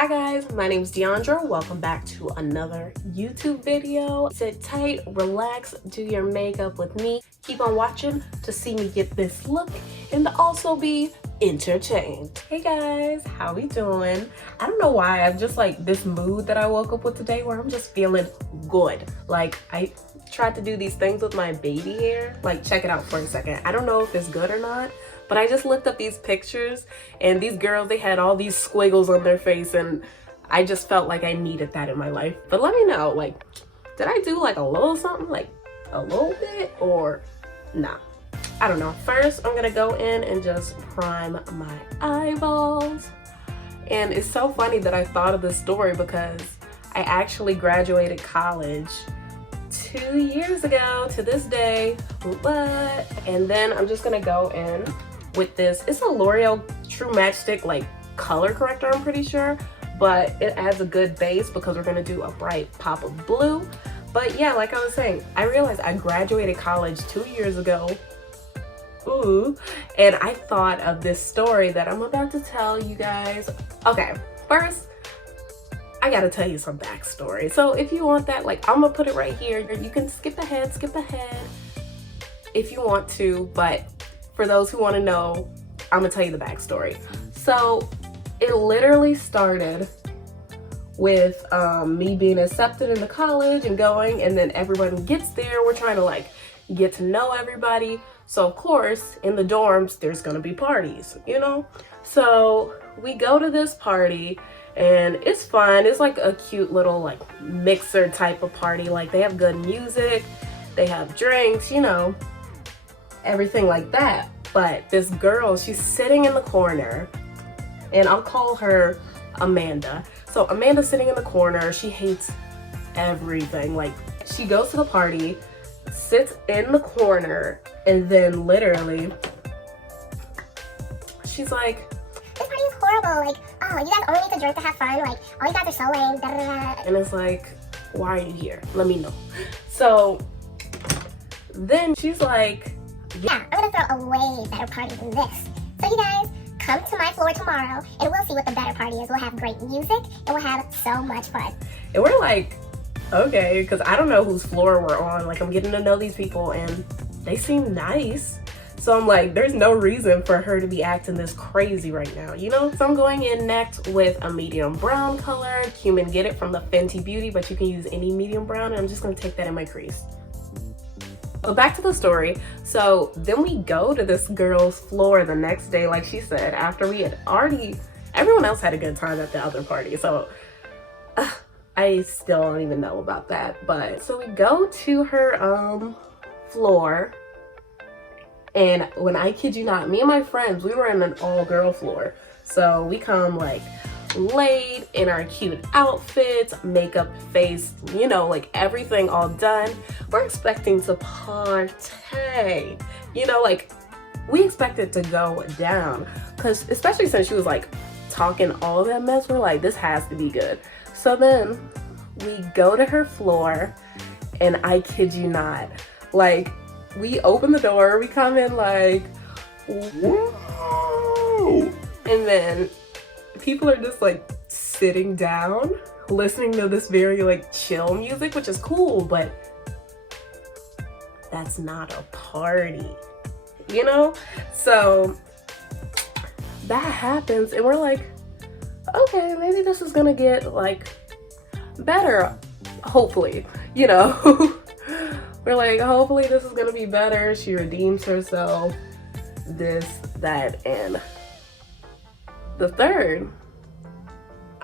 Hi guys, my name is Deandra. Welcome back to another YouTube video. Sit tight, relax, do your makeup with me. Keep on watching to see me get this look and to also be entertained. Hey guys, how we doing? I don't know why, I'm just like this mood that I woke up with today where I'm just feeling good. Like I tried to do these things with my baby hair. Like check it out for a second. I don't know if it's good or not, but I just looked up these pictures and these girls, they had all these squiggles on their face and I just felt like I needed that in my life. But let me know, like, did I do like a little something, like a little bit or nah? I don't know. First, I'm gonna go in and just prime my eyeballs. And it's so funny that I thought of this story because I actually graduated college 2 years ago to this day. But, and then I'm just gonna go in with this. It's a L'Oreal True Matchstick like color corrector, I'm pretty sure, but it adds a good base because we're gonna do a bright pop of blue. But yeah, like I was saying, I realized I graduated college 2 years ago. Ooh, and I thought of this story that I'm about to tell you guys. Okay, first, I gotta tell you some backstory. So if you want that, like I'm gonna put it right here. You can skip ahead if you want to, but for those who want to know, I'm gonna tell you the backstory. So it literally started with me being accepted into college and going, and then everyone gets there. We're trying to like get to know everybody. So of course, in the dorms, there's gonna be parties, you know? So we go to this party and it's fun. It's like a cute little like mixer type of party. Like they have good music, they have drinks, you know, everything like that. But this girl, she's sitting in the corner and I'll call her Amanda. So Amanda's sitting in the corner. She hates everything. Like she goes to the party, sits in the corner, and then literally she's like, this party is horrible, like, oh, you guys only need to drink to have fun, like, all you guys are so lame, da da da. And it's like, why are you here? Let me know. So then she's like, yeah, I'm gonna throw a way better party than this. So you guys, come to my floor tomorrow and we'll see what the better party is. We'll have great music and we'll have so much fun. And we're like, okay, because I don't know whose floor we're on. Like I'm getting to know these people and they seem nice. So I'm like, there's no reason for her to be acting this crazy right now, you know? So I'm going in next with a medium brown color. You can get it from the Fenty Beauty, but you can use any medium brown. And I'm just gonna take that in my crease. So back to the story. So then we go to this girl's floor the next day, like she said, after we had already, everyone else had a good time at the other party. So I still don't even know about that. But so we go to her floor. And when I kid you not, me and my friends, we were in an all-girl floor. So we come like laid in our cute outfits, makeup, face, you know, like everything all done. We're expecting to party, you know, like we expect it to go down. Cause especially since she was like talking all that mess, we're like, this has to be good. So then we go to her floor and I kid you not, like we open the door, we come in like, whoa, and then people are just like sitting down, listening to this very like chill music, which is cool, but that's not a party, you know? So that happens and we're like, okay, maybe this is gonna get like better, hopefully, you know? We're like, hopefully this is gonna be better. She redeems herself, this, that, and the third.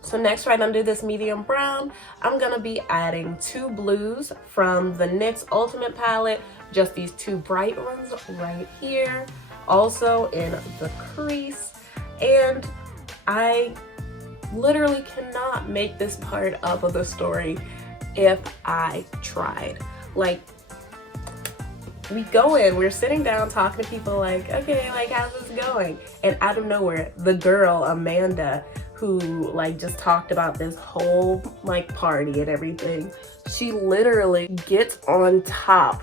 So next, right under this medium brown, I'm gonna be adding 2 blues from the NYX Ultimate palette, just these 2 bright ones right here, also in the crease. And I literally cannot make this part up of the story if I tried. Like, we go in, we're sitting down talking to people like, okay, like how's this going? And out of nowhere, the girl, Amanda, who like just talked about this whole like party and everything, she literally gets on top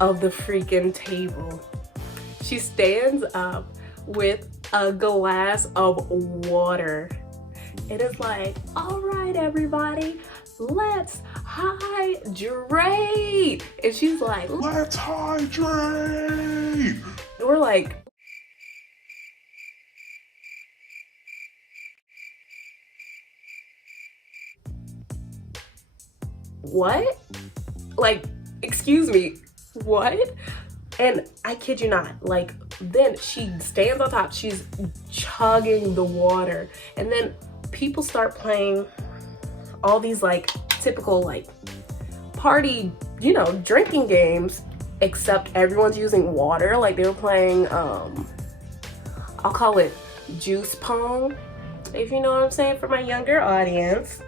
of the freaking table. She stands up with a glass of water and it's like, all right, everybody, let's hydrate. And she's like, let's hydrate. and we're like, what? Like, excuse me, what? And I kid you not, like, then she stands on top, she's chugging the water, and then people start playing all these like typical like party, you know, drinking games, except everyone's using water. Like, they were playing I'll call it juice pong, if you know what I'm saying, for my younger audience.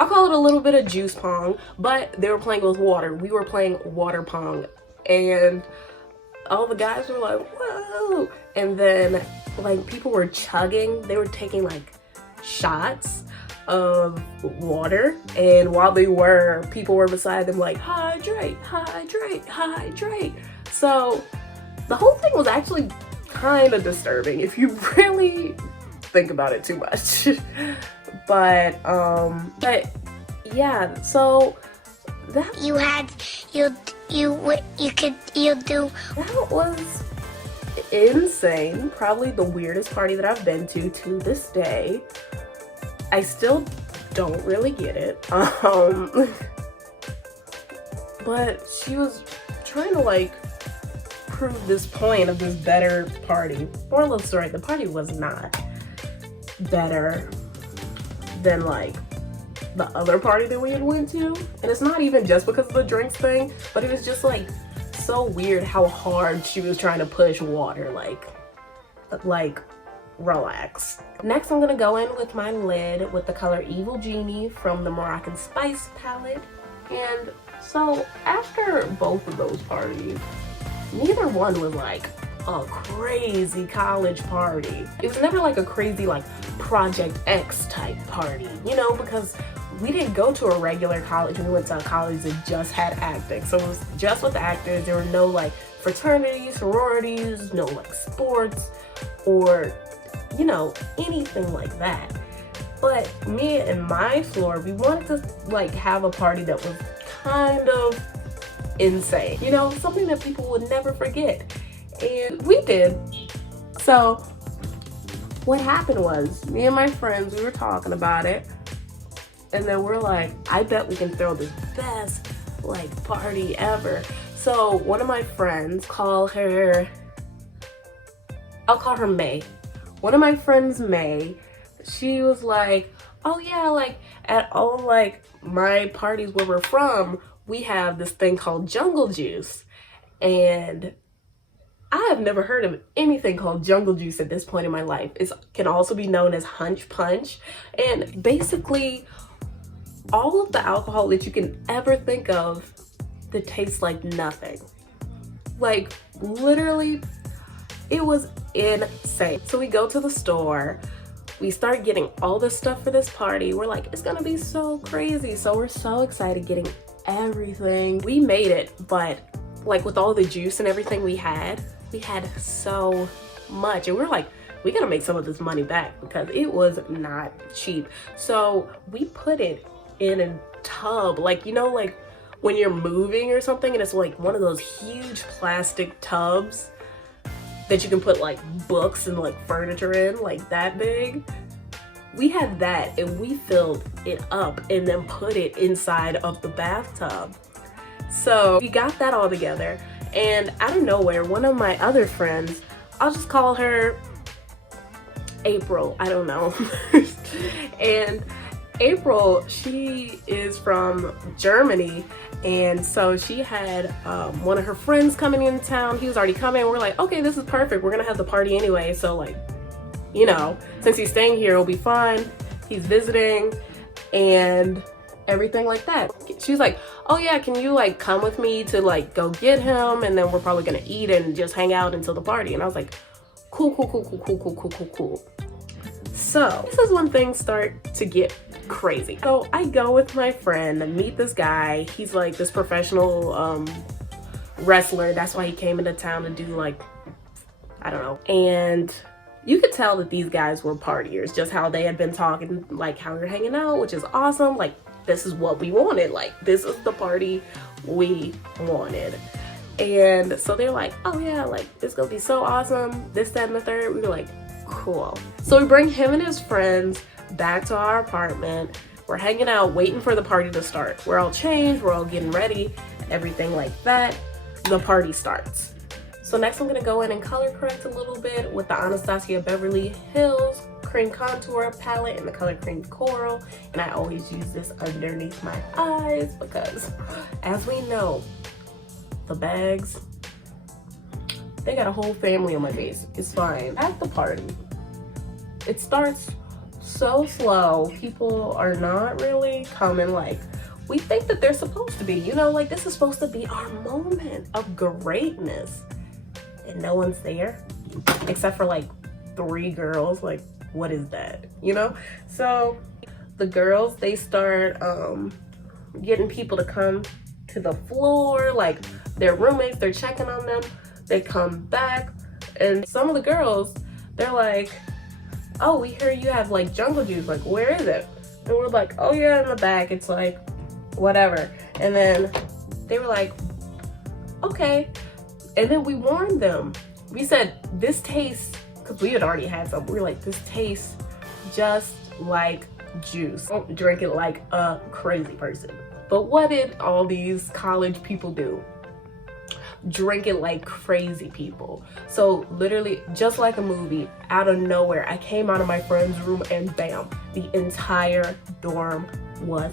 I'll call it a little bit of juice pong, but they were playing with water. We were playing water pong, and all the guys were like, whoa. And then like people were chugging, they were taking like shots of water, and while they were, people were beside them like, hydrate, hydrate, hydrate. So the whole thing was actually kind of disturbing if you really think about it too much. but yeah, so that that was insane. Probably the weirdest party that I've been to this day. I still don't really get it. But she was trying to like prove this point of this better party. Moral of the story, the party was not better than like the other party that we had went to. And it's not even just because of the drinks thing, but it was just like so weird how hard she was trying to push water. Like relax. Next, I'm gonna go in with my lid with the color Evil Genie from the Moroccan Spice palette. And so after both of those parties, neither one was like a crazy college party. It was never like a crazy like Project X type party, you know, because we didn't go to a regular college. We went to a college that just had acting. So it was just with actors. There were no like fraternities, sororities, no like sports or, you know, anything like that. But me and my floor, we wanted to like have a party that was kind of insane, you know, something that people would never forget. And we did. So what happened was, me and my friends, we were talking about it, and then we're like, I bet we can throw this best like party ever. So one of my friends, I'll call her May. One of my friends, May, she was like, oh yeah, like at all like my parties where we're from, we have this thing called jungle juice. And I have never heard of anything called jungle juice at this point in my life. It can also be known as hunch punch. And basically all of the alcohol that you can ever think of that tastes like nothing. Like literally, it was insane. So we go to the store, we start getting all this stuff for this party. We're like, it's gonna be so crazy. So we're so excited getting everything. We made it, but like with all the juice and everything we had so much. And we're like, we gotta make some of this money back because it was not cheap. So we put it in a tub, like, you know, like when you're moving or something and it's like one of those huge plastic tubs that you can put like books and like furniture in, like that big. We had that and we filled it up and then put it inside of the bathtub. So we got that all together, and out of nowhere, one of my other friends, I'll just call her April, I don't know. And April, she is from Germany, and so she had one of her friends coming in town. He was already coming. We're like, okay, this is perfect. We're gonna have the party anyway, so like, you know, since he's staying here, it'll be fun. He's visiting and everything like that. She's like, oh yeah, can you like come with me to like go get him, and then we're probably gonna eat and just hang out until the party. And I was like, cool. So this is when things start to get crazy. So I go with my friend and meet this guy. He's like this professional wrestler. That's why he came into town to do like, I don't know. And You could tell that these guys were partiers, just how they had been talking, like how we were hanging out, which is awesome. Like, this is what we wanted. Like, this is the party we wanted. And so they're like, oh yeah, like, it's gonna be so awesome, this, that, and the third. We were like, cool. So we bring him and his friends back to our apartment. We're hanging out, waiting for the party to start. We're all changed, we're all getting ready, everything like that. The party starts. So next I'm gonna go in and color correct a little bit with the Anastasia Beverly Hills Cream Contour palette in the color Cream Coral. And I always use this underneath my eyes because, as we know, the bags, they got a whole family on my face. It's fine. At the party, it starts so slow. People are not really coming like we think that they're supposed to be. You know, like, this is supposed to be our moment of greatness. And no one's there except for like 3 girls. Like, what is that, you know? So the girls, they start getting people to come to the floor, like their roommates, they're checking on them. They come back, and some of the girls, they're like, oh, we hear you have like jungle juice, like, where is it? And we're like, oh yeah, in the back. It's like, whatever. And then they were like, okay. And then we warned them. We said, this tastes, because we had already had some, we were like, this tastes just like juice. Don't drink it like a crazy person. But what did all these college people do? Drink it like crazy people. So literally, just like a movie, out of nowhere, I came out of my friend's room and bam, the entire dorm was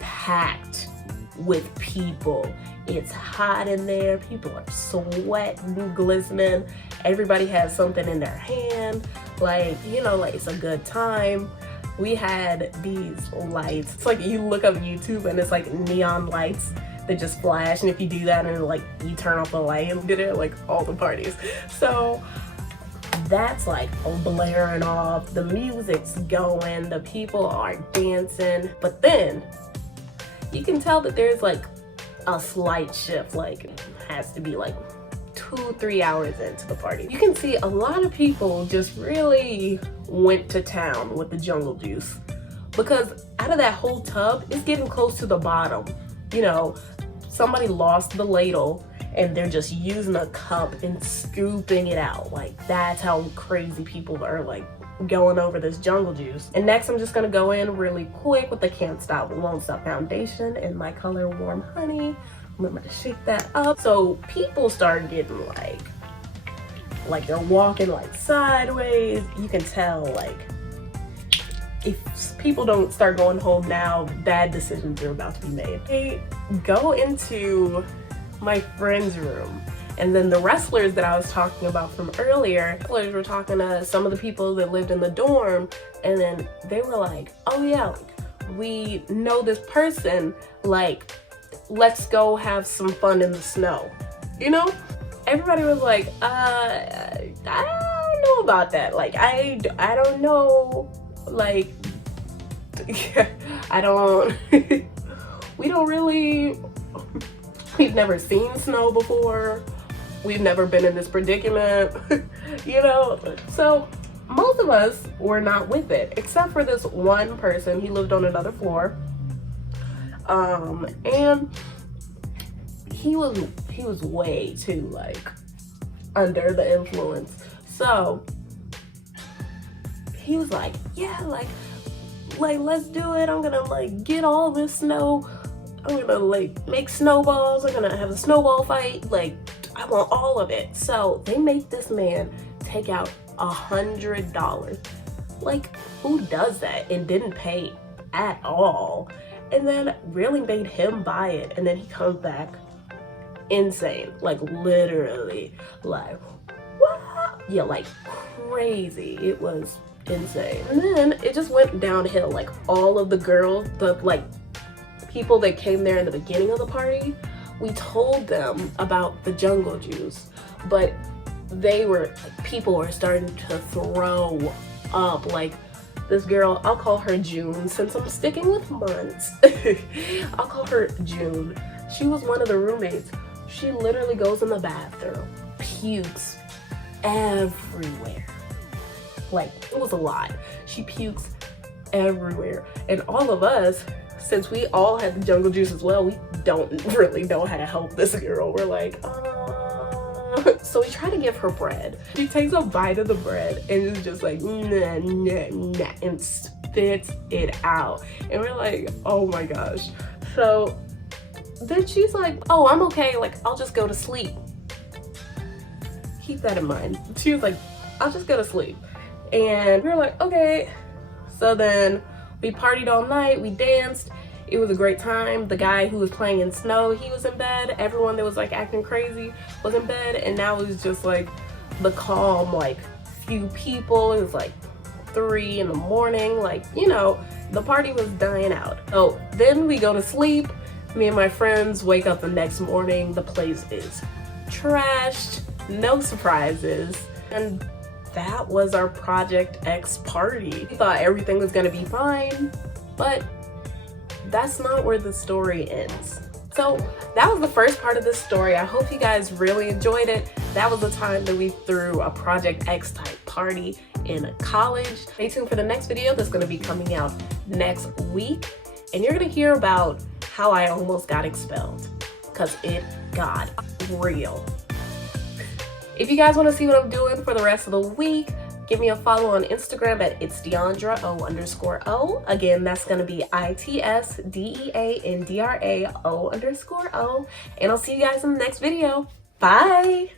packed with people. It's hot in there, people are sweating, glistening, everybody has something in their hand, like, you know, like, it's a good time. We had these lights. It's like you look up YouTube and it's like neon lights that just flash, and if you do that and like you turn off the light and get it, like all the parties. So that's like blaring off, the music's going, the people are dancing, but then you can tell that there's like a slight shift, like it has to be like 2-3 hours into the party. You can see a lot of people just really went to town with the jungle juice, because out of that whole tub, it's getting close to the bottom. You know, somebody lost the ladle and they're just using a cup and scooping it out. Like, that's how crazy people are like going over this jungle juice. And next I'm just gonna go in really quick with the Can't Stop Won't Stop foundation in my color Warm Honey. I'm gonna shake that up. So people start getting like they're walking like sideways. You can tell, like, if people don't start going home now, bad decisions are about to be made. I go into my friend's room, and then the wrestlers that I was talking about from earlier, wrestlers were talking to some of the people that lived in the dorm, and then they were like, oh yeah, like, we know this person, like, let's go have some fun in the snow, you know? Everybody was like, I don't know about that. Like, I don't know, like, I don't, we don't really, we've never seen snow before. We've never been in this predicament, you know? So most of us were not with it, except for this one person. He lived on another floor. And he was way too, like, under the influence. So he was like, yeah, like let's do it. I'm gonna like get all this snow. I'm gonna like make snowballs. I'm gonna have a snowball fight. Like, I want all of it. So they make this man take out $100. Like, who does that and didn't pay at all? And then really made him buy it. And then he comes back insane, like literally, like, what? Yeah, like crazy. It was insane. And then it just went downhill. Like, all of the girls, the like people that came there in the beginning of the party, we told them about the jungle juice, but they were like, people were starting to throw up. Like, this girl, I'll call her June since I'm sticking with months. I'll call her June. She was one of the roommates. She literally goes in the bathroom, pukes everywhere. Like, it was a lot. She pukes everywhere. And all of us, since we all had the jungle juice as well, we don't really know how to help this girl. We're like, So we try to give her bread. She takes a bite of the bread and is just like, nah, nah, nah, and spits it out. And we're like, oh my gosh. So then she's like, oh, I'm okay. Like, I'll just go to sleep. Keep that in mind. She was like, I'll just go to sleep. And we were like, okay. So then we partied all night. We danced. It was a great time. The guy who was playing in snow, he was in bed. Everyone that was like acting crazy was in bed. And now it was just like the calm, like few people. It was like 3 in the morning. Like, you know, the party was dying out. So then we go to sleep. Me and my friends wake up the next morning. The place is trashed. No surprises. And that was our Project X party. We thought everything was gonna be fine, but that's not where the story ends. So that was the first part of this story. I hope you guys really enjoyed it. That was the time that we threw a Project X type party in college. Stay tuned for the next video that's gonna be coming out next week. And you're gonna hear about how I almost got expelled, because it got real. If you guys want to see what I'm doing for the rest of the week, give me a follow on Instagram at itsdeandra_o_o. Again, that's going to be ITSDEANDRAO_o. And I'll see you guys in the next video. Bye!